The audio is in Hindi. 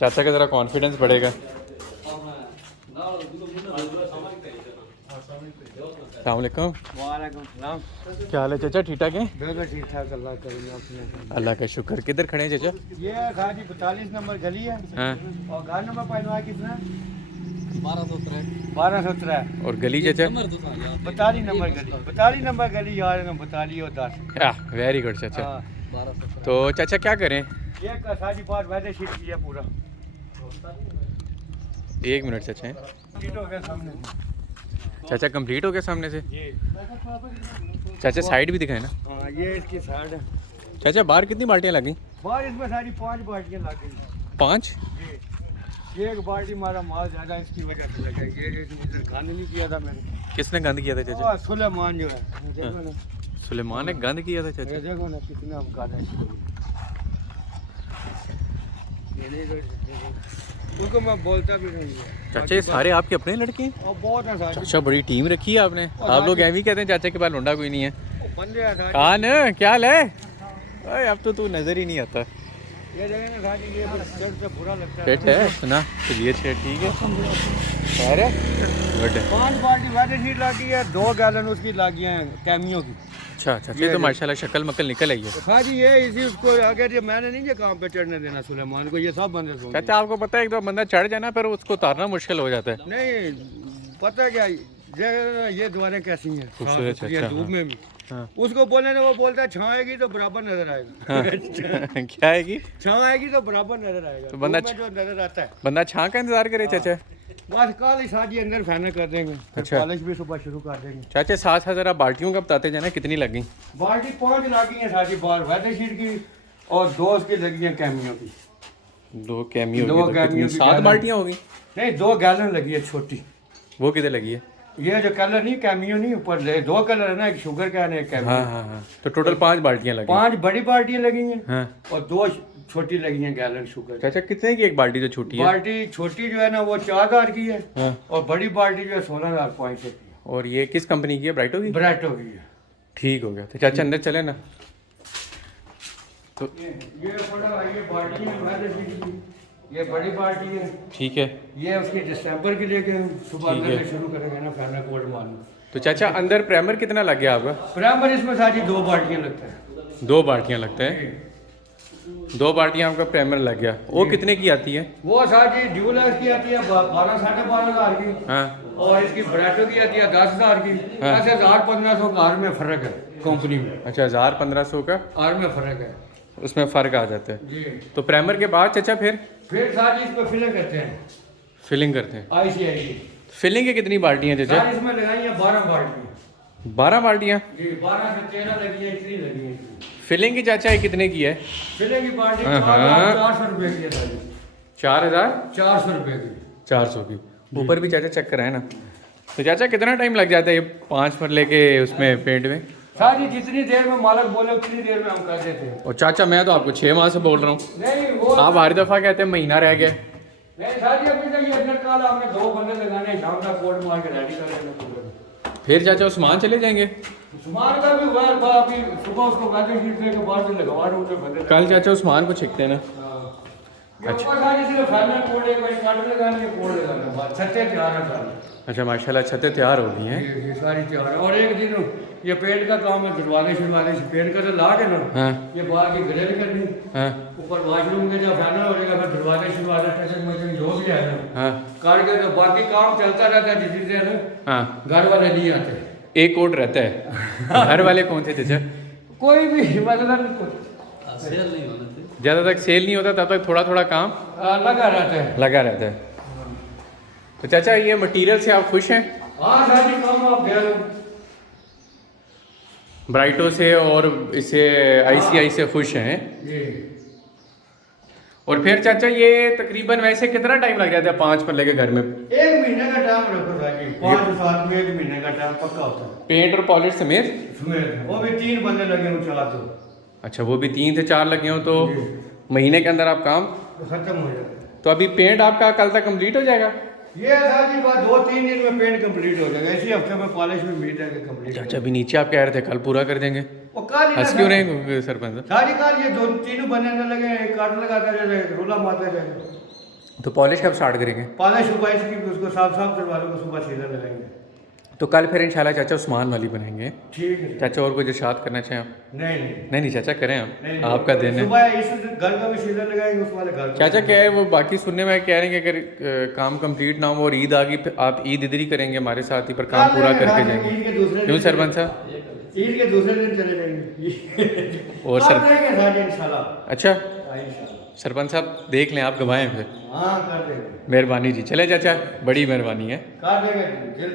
चाचा का ज़रा कॉन्फिडेंस बढ़ेगा। अस्सलामुअलैकुम। वालेकुम सलाम। क्या हाल है चाचा, ठीक ठाक है? बिल्कुल ठीक ठाक, अल्लाह करेंगे अपने। अल्लाह का शुक्र। किधर खड़े हैं चाचा? ये खाजी 42 नंबर गली है हाँ। और घर नंबर पैनवा कितना? 1213। 1213 और गली चाचा? 42 नंबर गली, 42 नंबर गली यार, 42 और 10। वेरी गुड चाचा। हाँ, 1217। तो चाचा क्या करें? ये सारी बात वैसे शीट की है पूरा। एक मिनट चाचा। शीट हो गया सामने चाचा कंप्लीट हो गया सामने से? ये। चाचा साइड भी दिखाए ना। हाँ, ये इसकी साइड है। चाचा बाहर कितनी बाल्टियाँ लगी? बाहर इसमें सारी 5 बाल्टियाँ लग गई। 5? ये एक बाल्टी हमारा माल ज़्यादा इसकी वजह से लगा। ये इधर गंद नहीं किया था मैंने। किसने गंद किया था चाचा? सुलेमान जो है, देखो ना, सुलेमान ने गंद किया था चाचा? ये देखो ना कितना हम कर रहे हैं। उनको मैं बोलता भी नहीं है। चाचा ये सारे आपके अपने लड़के हैं? और बहुत है सारे चाचा बड़ी टीम रखी है आपने। आप लोग ऐਵੇਂ ही कहते हैं चाचा के पास लौंडा कोई नहीं है। बंदे हैं सारे। कान क्या हाल है? अरे अब तो तू नजर ही नहीं आता। ये देखें ना सारी, ये शर्ट से बुरा लगता है। फिट है सुना? चलिए अच्छा ठीक है। खैर है? गुड। 5 बाल्टी वैसे शीट लगी है, 2 गैलन उसकी लगी हैं कैमियो की। अच्छा अच्छा, ये तो माशाल्लाह शक्ल मक्ल निकल आई है। खाली ये इसी उसको अगर ये मैंने नहीं ये काम पे चढ़ने देना सुलेमान को, ये सब बंदे सोच। चाचा आपको पता है एक दो बंदा चढ़ जाए ना, पर उसको उतारना मुश्किल हो जाता है। नहीं पता क्या, ये द्वारें कैसी हैं, खूबसूरत, साफ सुथरी हैं, अच्छा, धूप में भी। हाँ। उसको बोलने ने वो बोलता है छाएगी तो बराबर नजर आएगा। हाँ। क्या आएगी? छाँव आएगी तो बराबर नजर आएगा। तो बंदा धूप में जो नजर आता है बंदा छां का इंतजार करे चाचा। बस कल ही शादी अंदर फाइनल कर देंगे, फिर अच्छा। कॉलेज भी सुबह शुरू कर देंगे। चाचा साथ साथ जरा बाल्टियों का बताते जाना कितनी लगी? बाल्टी 5 लगी हैं सारी बाहर वैसे शीट की, और 2 उसकी लगी हैं कैमियों की। 2 कैमियो दो की, तो कैमियो कितनी? की 7 गैलन। बाल्टियाँ होगी? नहीं 2 गैलन लगी है छोटी। वो किधर लगी है? ये जो कलर नहीं कैमियो नहीं, ऊपर 2 कलर है ना, एक शुगर का है, एक कैमियो। हाँ हाँ हाँ, तो टोटल 5 बाल्टियाँ लगी। 5 बड़ी बाल्टियाँ लगी हैं हाँ। और 2 छोटी लगी हैं गैलन शुगर की। चाचा कितने की एक बाल्टी जो छोटी है? बाल्टी छोटी जो है ना वो 4000 की है, हाँ। और बड़ी बाल्टी जो है 16500 की है। और ये किस कंपनी की है? ब्राइटो की? ब्राइटो की है। ठीक हो गया। तो चाचा अंदर चले ना। तो ये बड़ा ये बाल्टी है वैसे शीट की, ये बड़ी बाल्टी है। ठीक है। ये उसकी दिसंबर के लिए के सुबह ठीक अंदर है। से शुरू करेंगे ना, फाइनल कोड मारना। तो चाचा अंदर प्राइमर कितना लग गया आपका? प्राइमर इसमें सारी 2 बाल्टियाँ लगता है। 2 बाल्टियाँ लगता है? 2 बाल्टियाँ आपका प्राइमर लग गया। वो कितने की आती है? वो सारी ड्यूलर की आती है 12 साढ़े 12,000 की, हाँ और इसकी ब्राइटो की आती है 10,000 की। हाँ। ऐसे 1000-1500 का आर में फर्क है कंपनी में, अच्छा, 1000-1500 का आर में फर्क है उसमें फ़र्क आ जाता है। जी। तो प्राइमर के बाद चाचा फिर सारी इसमें फिलिंग करते हैं फिलिंग करते हैं। ICI की। फिलिंग की कितनी बाल्टियाँ चाचा? सारी इसमें लगाई है 12 बाल्टी 12 बाल्टियाँ? जी, 12 से 13 लगी है, इतनी लगी है। फिलिंग की चाचा ये कितने की है? फिलिंग की बाल्टी हाँ, 400 रुपये की है सारी। 4400 रुपये की। 400 की। ऊपर भी चाचा चेक कराए ना। तो चाचा कितना टाइम लग जाता है ये 5 मरले के उसमें पेंट में? सारी जितनी देर में मालक बोले उतनी देर में हम कर देते हैं। और चाचा मैं तो आपको 6 माह से बोल रहा हूँ, नहीं वो आप हर दफ़ा कहते हैं महीना रह गया। नहीं सारी अभी तक ये अंदर काल आपने 2 बंदे लगाने हैं, शाम तक कोड मार के रेडी कर देना पूरा। फिर चाचा उस्मान चले जाएंगे? सामान का भी हुआ है, अभी सुबह उसको गाजर शीट दे के बाद से लगवा रहे उसे बंदे। कल चाचा उस्मान को छिकते हैं ना। अच्छा सारी सिर्फ फाइनल कोड एक बार काट लगाने के कोड लगाना बात छत्ते तैयार है सारी। अच्छा माशाल्लाह छतें तैयार हो गई हैं। ये सारी तैयार है, और एक दिन ये पेंट का काम है, दरवाजे शरवाजे से पेंट का तो ला के ना, हाँ ये बाहर की ग्रिल करनी, हाँ ऊपर वॉशरूम के जब फाइनल हो जाएगा फिर दरवाजे शरवाजे टचन मचन जो भी है ना हाँ काट के, तो बाकी काम चलता रहता है जिस दिन हाँ। घर वाले नहीं आते। एक कोड रहता है। घर वाले कौन थे चाचा? कोई भी मतलब सेल नहीं होने थे। ज़्यादा तक सेल नहीं होता तब तक थोड़ा थोड़ा काम लगा रहता है। लगा रहता है। तो चाचा ये मटेरियल से आप खुश हैं? हाँ सारी काम आप दे लो। ब्राइटो से और इसे ICI से खुश हैं? जी। और फिर चाचा ये तकरीबन वैसे कितना टाइम लग जाता है 5 मरले के घर में? 1 महीने का टाइम रखो साजी, 5-7 में 1 महीने का टाइम पक्का होता है। पेंट और पॉलिश समेत? समेत वो भी 3 बंदे लगे हो 4 तो। अच्छा वो भी 3 से 4 लगे हो तो जी। महीने के अंदर आप काम खत्म हो जाता है। तो अभी पेंट आपका कल तक कंप्लीट हो जाएगा? ये सारी बात 2-3 दिन में पेंट कंप्लीट हो जाएगा, इसी हफ्ते में पॉलिश में उम्मीद है कि कंप्लीट। चाचा अभी नीचे आप कह रहे थे कल पूरा कर देंगे, वो काल ही हंस क्यों रहे सरपंच? सारी काल ये 2-3 बंदे न लगे, काट लगाता जाए, रोला मारता जाए। तो पॉलिश कब स्टार्ट करेंगे? पालिश सुबह इसकी उसको साफ साफ करवा लो, सुबह सीजन लगाएंगे। तो कल फिर इंशाल्लाह चाचा उस्मान वाली बनाएंगे। ठीक है चाचा और कुछ इरशाद करना चाहें आप? नहीं नहीं नहीं चाचा करें आप, नहीं, आपका दिन है। सुबह इस घर का भी सीजन लगाएंगे, उस वाले घर का चाचा क्या है वो बाकी सुनने में कह रहे हैं कि अगर काम कंप्लीट ना हो और ईद आ गई फिर आप ईद इधर ही करेंगे हमारे साथ ही, पर काम पूरा करके जाएंगे। ईद के दूसरे क्यों दिन सरपंच साहब? ईद के दूसरे दिन चले जाएंगे और सर देंगे सारे इंशाल्लाह। अच्छा इंशाल्लाह सरपंच साहब देख लें आप गवाएं फिर। हाँ कर देंगे, मेहरबानी जी। चले चाचा, बड़ी मेहरबानी है। कर देंगे।